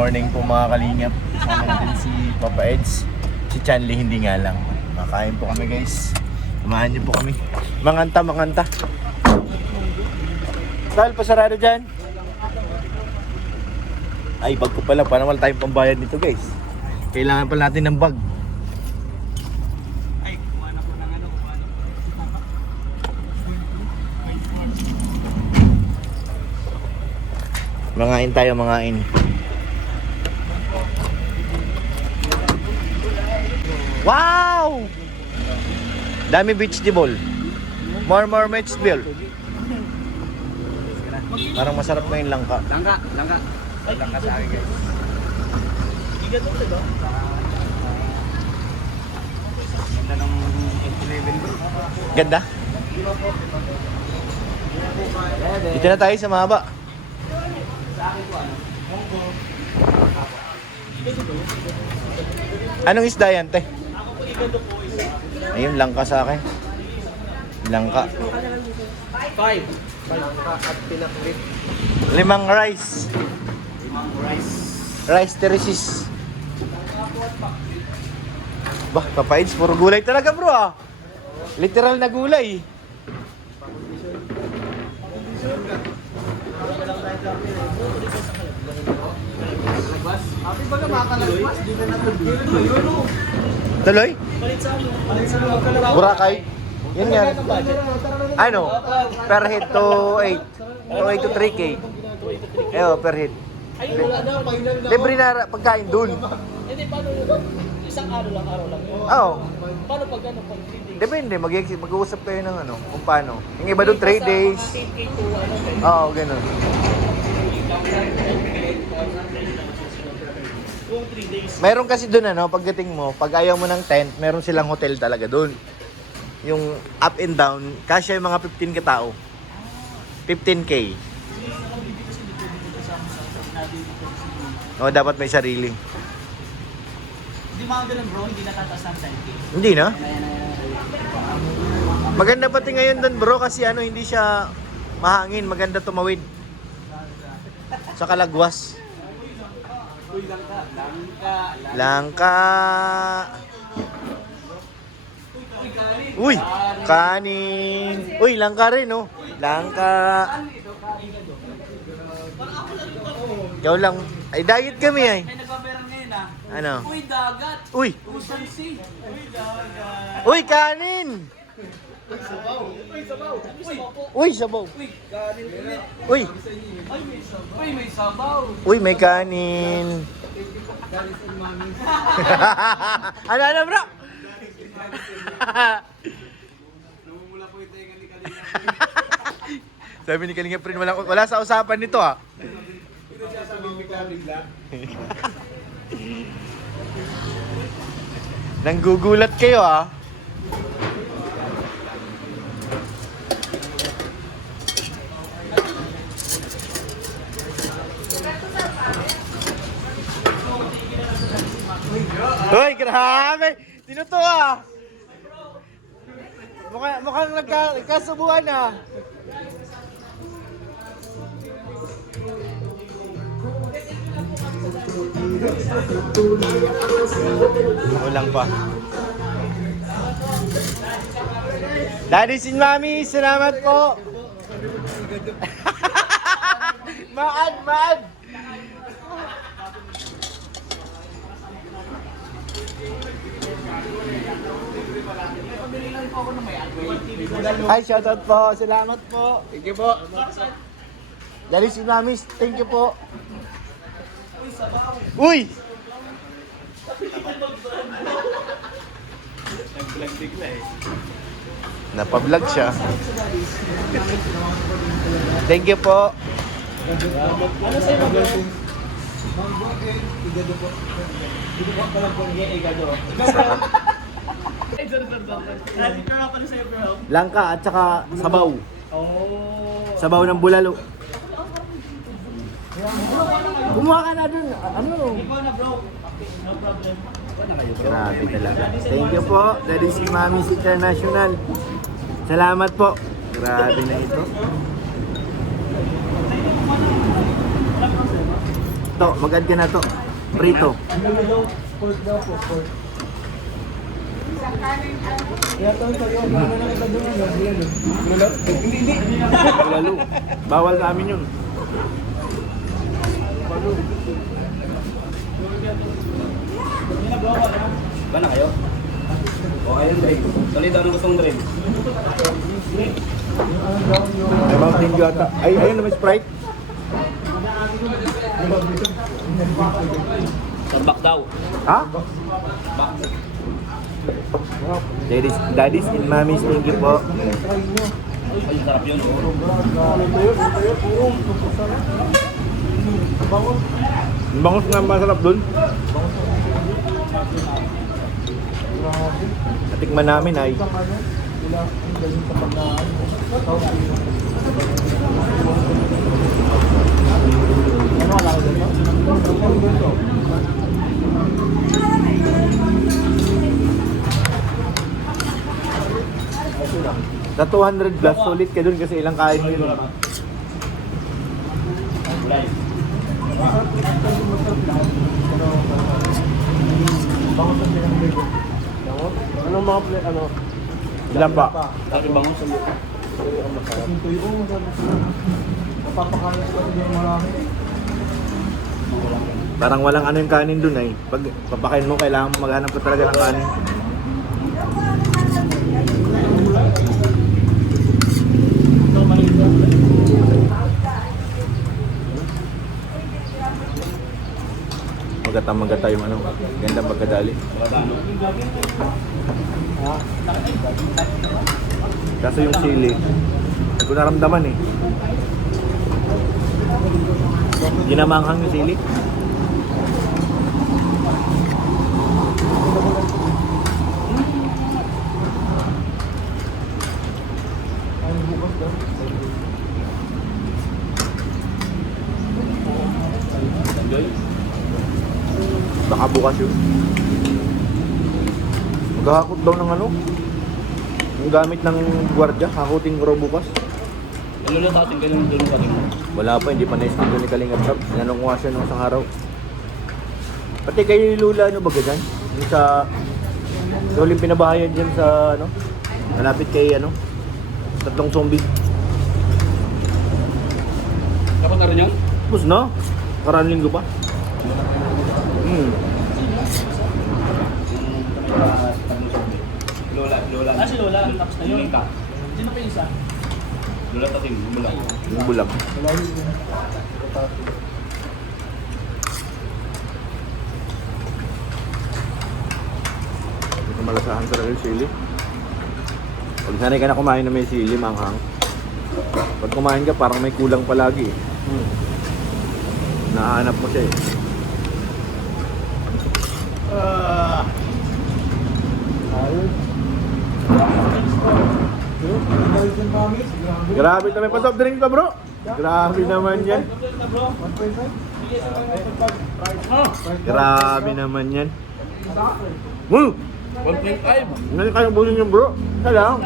morning po mga kalingap. Kasama natin si Papa Eds. Si Chanli hindi nga lang. Makain po kami guys. Samahan niyo po kami. Manganta. Tal, pasarado dyan. Ay, bag ko pala. Parang wala tayong pambayad nito guys. Kailangan pala natin ng bag. Ay, kumana ko ng ano. Mangain tayo, mangain. Wow! Dami vegetable. More vegetable. Parang masarap na yung langka. Langka. Ay, langka sa akin guys. Higa to diba? Ganda ng 11 bro. Ganda. Dito na tayo sa mahaba. Anong isda yan, te? Ayun, langka sa akin. Langka. 5 at pinakbit. 5 rice. 5 rice. Rice terraces. Bah, Papa Eds, puro gulay talaga bro ah. Literal na gulay. Happy ba na makakalagpas? Di na natutulog. Tuloy? Palit sa ano? Boracay? Yun nga. Ano? Per head to 8. To 8 to 3K. Eyo, per head. Ay, wala na. Final na. Libre na pagkain dun. Hindi, paano yun? Isang araw lang. Oo. Paano pag ano? Pag 3 days? Depende, mag-uusap kayo ng ano, kung paano. Yung iba doon 3 days. 8K to ano? Oo, ganun. Kung 3 days. Meron kasi doon ano, pagdating mo, pag ayaw mo ng tent, meron silang hotel talaga doon. Yung up and down, kasya yung mga 15 katao. 15K. O, dapat may sarili. Hindi mga ganun bro, hindi natataas ng 10K. Hindi na? Maganda pati ngayon doon bro, kasi ano, hindi siya mahangin. Maganda tumawid. Sa Kalagwas. Uy, langka. Langka. Uy, kanin. Uy, langka rin, oh. Langka. Ikaw lang. Ay, diet kami, ay. May nagpaperang ngayon ah. Ano? Uy, dagat. Uy. Ocean Sea. Uy, dagat. Uy, kanin. Uy, sabaw. Uy, sabaw. Uy, kanin ulit. Uy. Ay, may sabaw. Uy, may sabaw. Uy, may kanin. Ano, bro? Namumula po yung tenga ni Kalina. Sabi ni Kalinga Prin, wala sa usapan nito, ah. Ito siya sa bigla. Nanggugulat kayo, ah. Hoy, grabe! Sino to, ah? Mukhang nagkasubuhan, ah. Ulang pa. Daddy and Mommy, salamat po. Maad. Hi, shoutout po. Salamat po. Thank you po. Daddy and Mommy, thank you po. Uy! Nag-vlog bigla eh. Napablog siya. Thank you po. Ano sa'yo bro? Igado po. Dito po pala po niya, igado. Ay, sorry. Dito nga pala sa'yo bro. Langka at saka sabaw. Oh. Sabaw ng bulalo. Kumuha ka na dun. Ano? Ikaw na bro. No problem. Grabe talaga. Thank you po. That is Mami's International. Salamat po. Grabe na ito. To, mag-add ka na to. Prito. Ano daw? Pork daw po, pork. Kaya to sa'yo, ano na iba doon? Ano? Hindi. Lalo. Bawal sa amin yun. Ba na kayo? O ayun, Dre. Solid ang gustong Dre. May Mountain Dew ata. Ay, ayun na may Sprite. Tambak daw. Ha? Daddy's and mommy's, thank you po. Ay, sarap yun. Oh. Ang bangus nga masarap dun. Natikman namin ay. Sa 200 plus, sulit ka dun kasi ilang kain mo yun. Anong mga plate, ano? Ilan ba? Sabi bangon sa Napapakain ko din marami. Parang walang ano yung kanin dun ay. Pag papakain mo, kailangan mo maghanap ka talaga ng kanin. Magata yung ano, ganda pagkadali. Kaso yung sili, hindi ko naramdaman eh. Ginamanghang yung sili. Baka bukas yun. Maghahakot daw ng ano? Yung gamit ng gwardiya, hakutin ko raw bukas. Ano na sa atin, ganun doon sa atin. Wala pa, hindi pa na-schedule ni Kalingap Rap. Tinanong ko nga siya nung isang araw. Pati kay Lula, ano ba ganyan? Yung sa... Yung pinabahayan dyan sa ano? Malapit kay ano? Tatlong zombie. Dapat na rin yan? Tapos na? Karaan linggo pa. Lola. Ah, si Lola, tapos na yun. Ka. Sino pa yung isa? Lola tatim, bumulang. Yung bulag. Wala yun. Hindi ko malasahan talaga yung sili. Pag sanay ka na kumain na may sili, manghang. Pag kumain ka, parang may kulang palagi eh. Nahanap mo siya eh. Ayun. Grabe na may pa-soft drink ka bro. Grabe naman yan. 1.5? Grabe naman yan. Woo! 1.5. Hindi kaya bulin yung bro. Kaya.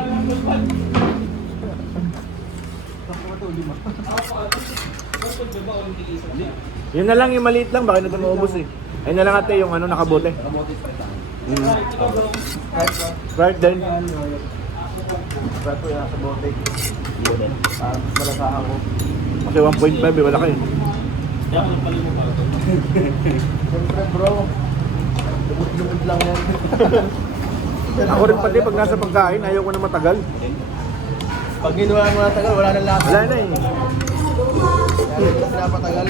Yun na lang yung maliit lang. Bakit natin maubos eh. Ayun na lang ate yung ano nakabote. Right then. Prato yan sa bote. Malasahan ko. Kasi 1.5 eh, wala kayo. Siyempre bro, lumod-lumod lang yan. Ako rin pati pag nasa pagkain, ayaw ko na matagal. Pag ginawa mo na tagal, wala nang lasa. Wala na eh. Kaya lang pinapatagal.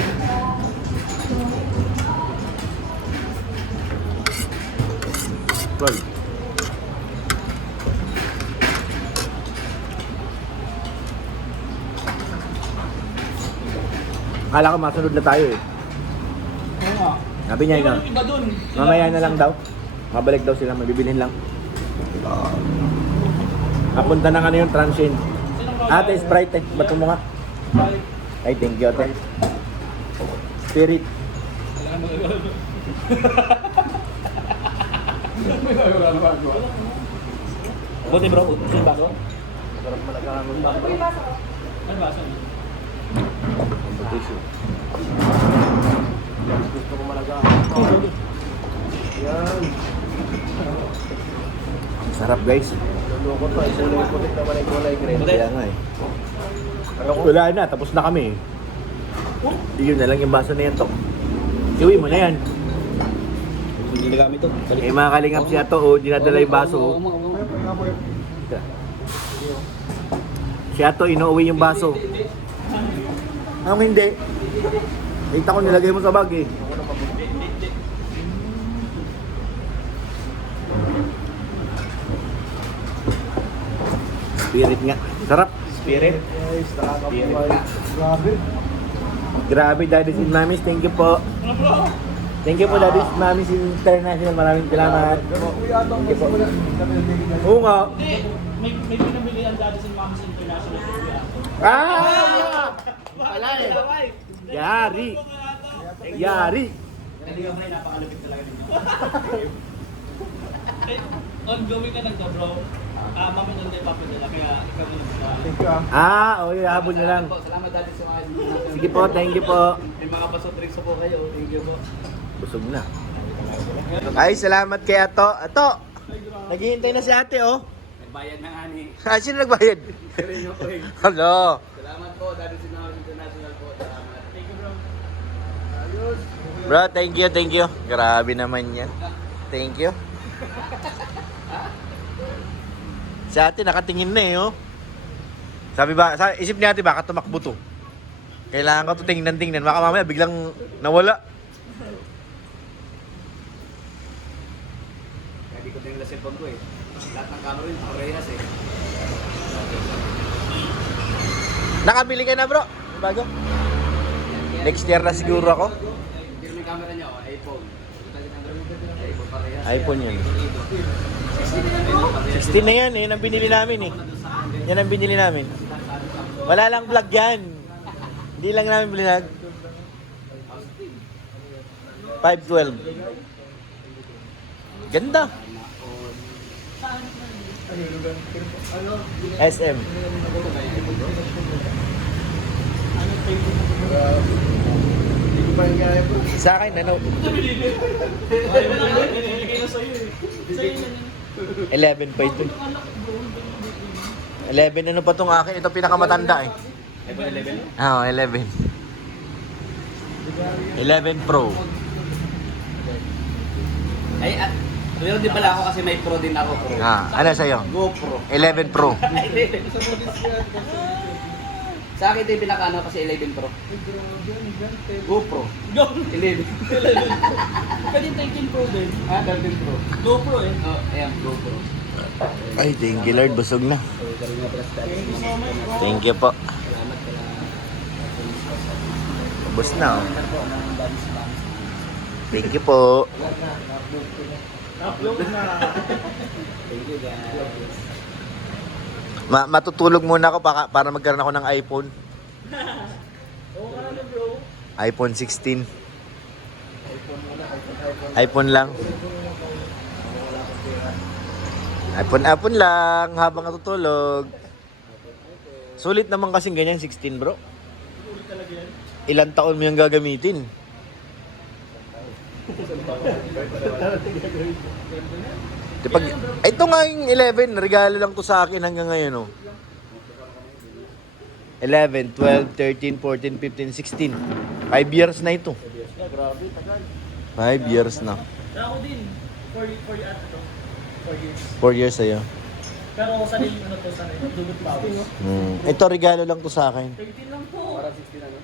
Well. Akala ko masunod na tayo eh. Oo nga. Sabi niya ikaw, Yung iba dun. mamaya na lang daw. Mabalik daw sila, mabibilhin lang. Napunta na ka na yung transient. Ate, Sprite eh. Ba't mo nga? Ay, thank you ate. Spirit. Buti bro, gusto yung bago? Sarap malaga ng bago. Ano ba? Saan? Gusto ko malaga. Yan. Sarap guys. Luloko to. Kulay putik naman ay kulay green. Kaya nga eh. Wala na, tapos na kami eh. Yun na lang yung baso na yan to. Iwi mo na yan. Hindi na gamit to. Eh mga kalingap si Ato, oh, dinadala yung baso. Oh. Si Ato, inuuwi yung baso. Ang hindi. Kita ko nilagay mo sa bag eh. Spirit nga. Sarap. Spirit. Guys, nakakabuhay. Grabe. Grabe, Daddy's and Mamis. Thank you po. Thank you po, Daddy's and Mamis International. Maraming salamat. Thank you po. Oo nga. May pinabili ang Daddy's and Moms International. Ah! Pala eh. Yari. Yari. Hindi ka may napakalupit talaga ninyo. Ongoing ka lang to, bro. Mami nun din papadala, kaya ikaw din ang Thank you ah. Ah, okay. Habol na lang. Salamat dati sa mga Sige po, thank you po. May mga pasotricks po kayo. Thank you po. Busog na. Ay, salamat kay Ato. Ato! Naghihintay na si ate, oh. Nagbayad ng ani. Ah, sino nagbayad? Kaya po eh. Hello. Salamat po. Dati sa mga international po. Salamat. Thank you, bro. Bro, thank you, thank you. Grabe naman yan. Thank you. Si ate nakatingin na eh, oh. Isip ni ate baka tumakbo to. Kailangan ko to tingnan. Baka mamaya biglang nawala. Kaya di ko tingnan na cellphone ko eh. Lahat ng camera rin, parehas eh. Nakabili ka na, bro? Bago? Next year na siguro ako. Hindi naman yung camera niya, oh, iPhone. iPhone parehas. iPhone yan. 16 na yan, yan ang binili namin eh. Yan ang binili namin. Wala lang vlog yan. Hindi lang namin vlog. 512. Ganda. SM. Hindi ko pa yung kaya po. Sa akin, ano? 11 pa ito. 11 ano pa tong akin? Ito pinakamatanda eh. iPhone 11? Oo, 11. 11 Pro. Ay, meron din pala ako kasi may Pro din ako. Pro. Ah, ano sa'yo? GoPro. 11 Pro. Sa akin ito yung pinaka-ano kasi 11 Pro. GoPro. 11. Pwede yung 13 Pro din. Ah, 13 Pro. GoPro eh. Oh, ayan, GoPro. Ay, thank you Lord. Busog na. So, galing nga pala sa dati. Thank you so much, bro. Thank you po. Salamat pala. Ubus na oh. Salamat po ng Daddy sa Mami. Thank you po. Upload na. Thank you guys. Matutulog muna ako para magkaroon ako ng iPhone. Oo nga na, bro. iPhone 16. iPhone lang. iPhone lang habang natutulog. Sulit naman kasing ganyan 16 bro. Ilang taon mo yung gagamitin? Ito nga yung 11, regalo lang to sa akin hanggang ngayon oh. 11, 12, 13, 14, 15, 16. 5 years na ito. Grabe, tagal. 5 years na. Ako din. 4 at ito. 4 years. 4 years sa'yo. Pero sanay ano to, sanay. Dugot pawis. Ito regalo lang to sa akin. 13 lang po. Parang 16 ano?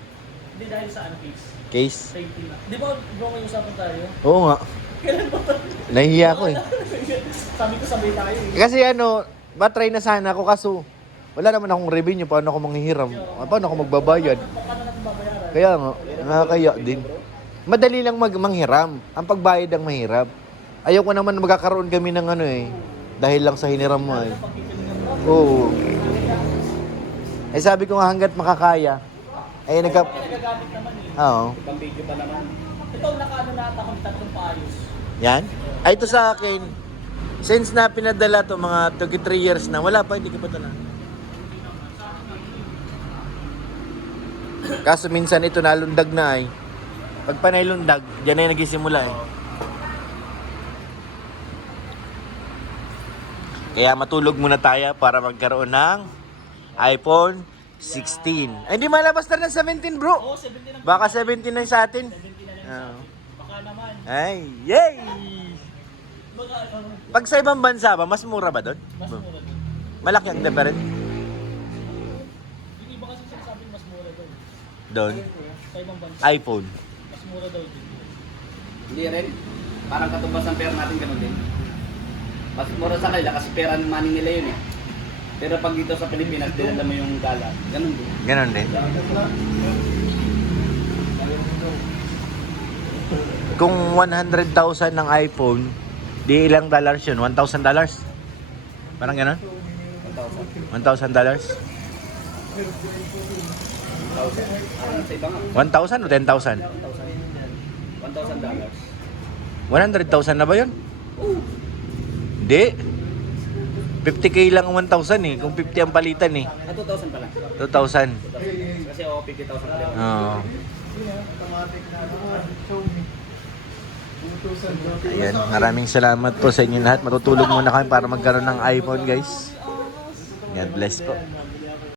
Hindi dahil sa ano case. Case? 13 lang. Di ba, bro, may usapan tayo? Oo nga. Kailan ba to? Nahihiya ko eh. Sabi ko sabay tayo eh. Kasi ano, matry na sana ako kaso wala naman akong revenue. Paano ako manghihiram? Paano ako magbabayad? Paano natin babayaran? Kaya nga, nakakaya din. Madali lang manghiram. Ang pagbayad ang mahirap. Ayaw ko naman magkakaroon kami ng ano eh. Dahil lang sa hiniram mo eh. Oo. Eh sabi ko nga hanggat makakaya. Eh Nagagamit naman eh. Oo. Ibang video pa naman. Ito, nakaano na ata kami tatlong paayos. Yan. Ay ito sa akin. Since na pinadala to mga 23 years na, wala pa, hindi ko pa tala. Kaso minsan ito nalundag na ay. Pag panay lundag, dyan na yung nagsisimula eh. Kaya matulog muna tayo para magkaroon ng iPhone 16. Ay, hindi malabas na ng 17 bro. Oo, 17 ang Baka 17 na sa atin. 17 na lang. Oo. Baka naman. Ay, yay! Baka ano, Pag sa ibang bansa ba, mas mura ba doon? mas mura doon. Malaki ang difference Yung iba kasi sinasabi mas mura doon. doon. Sa ibang bansa, iPhone. mas mura daw din. Hindi rin. Parang katumbas ng pera natin ganun din. Mas mura sa kanila kasi pera ng money nila yun eh. Pero pag dito sa Pilipinas, dinala mo yung dollar. Ganun din. Ganon din. Kung 100,000 ng iPhone, di ilang dollars yun? $1,000? Parang ganon? 1,000. $1,000? Parang sa iba nga. 1,000 o 10,000? $1,000. 100,000 na ba yun? Hindi. 50k lang ang 1,000 eh. Kung 50 ang palitan eh. 2,000 pala. 2,000. 2,000. Kasi ako 50,000 pala. Oo. Ayan, maraming salamat po sa inyo lahat. Matutulog muna kami para magkaroon ng iPhone guys. God bless po.